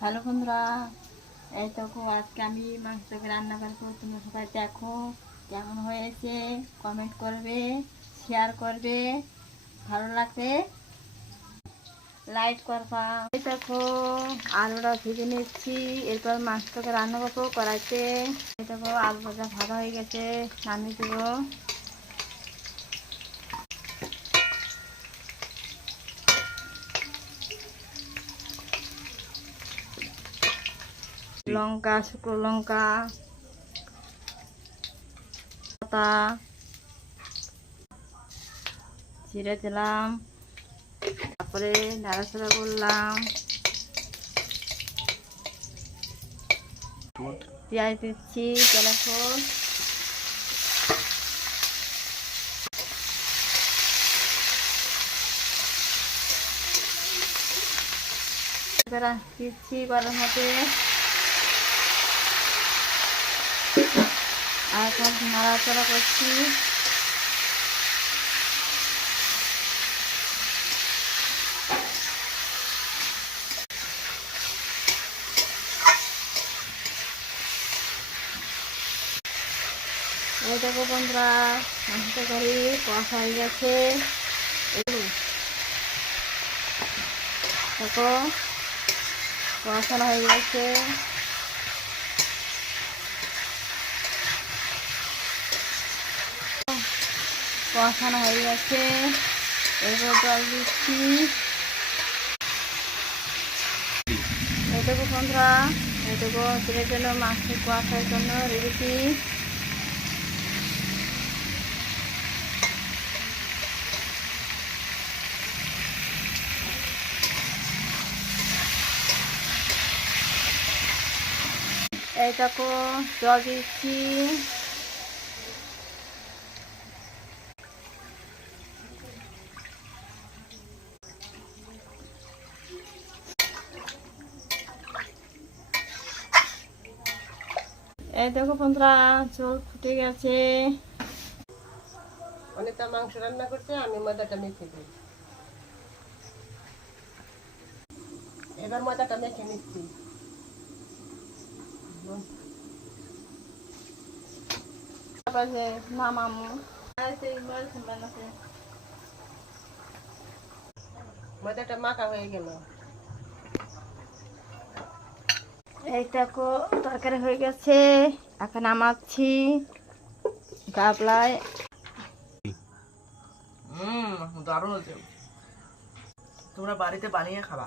Hello বন্ধুরা, এই দেখো আজকে আমি মাংসটাকে রান্না করবো। তোমরা সবাই দেখো কেমন হয়েছে, কমেন্ট করবে, শেয়ার করবে, ভালো লাগবে লাইক করবা। এই দেখো আলুটা ভেজে নিচ্ছি, এরপর মাংসটাকে রান্না করবো কড়াইতে। এই দেখো আলু ভাজা ভালো হয়ে গেছে, নামিয়ে দেবো। লঙ্কা, শুকনো লঙ্কা, পাতা, জিরে দিলাম, তারপরে নাড়াচাড়া করলাম, পেঁয়াজ দিচ্ছি, তেলাফল, দিচ্ছি গরম মধ্যে, আর নাড়াচাড়া করছি। এই দেখো বন্ধুরা, মাংস তরকারি কষা হয়ে গেছে। দেখো কষানো হয়ে গেছে। কষানো হয়ে গেছে, এরপর জল দিচ্ছি। এই দেখো বন্ধুরা, এই দেখো তেলের জন্য মাংস কষার জন্য রেডি। এই দেখো জল দিচ্ছি। এই দেখো বন্ধুরা, জল ফুটে গেছে। অনেকটা মাংস রান্না করছে, আমি ময়দাটা মেখে দিই। এবার ময়দাটা মেখে নিচ্ছি। ময়দাটা মাখা হয়ে গেল। এই দেখো তরকারি হয়ে গেছে, এখন নামাচ্ছি গাবলায়। দারুণ হয়েছে, তোমরা বাড়িতে বানিয়ে খাবা।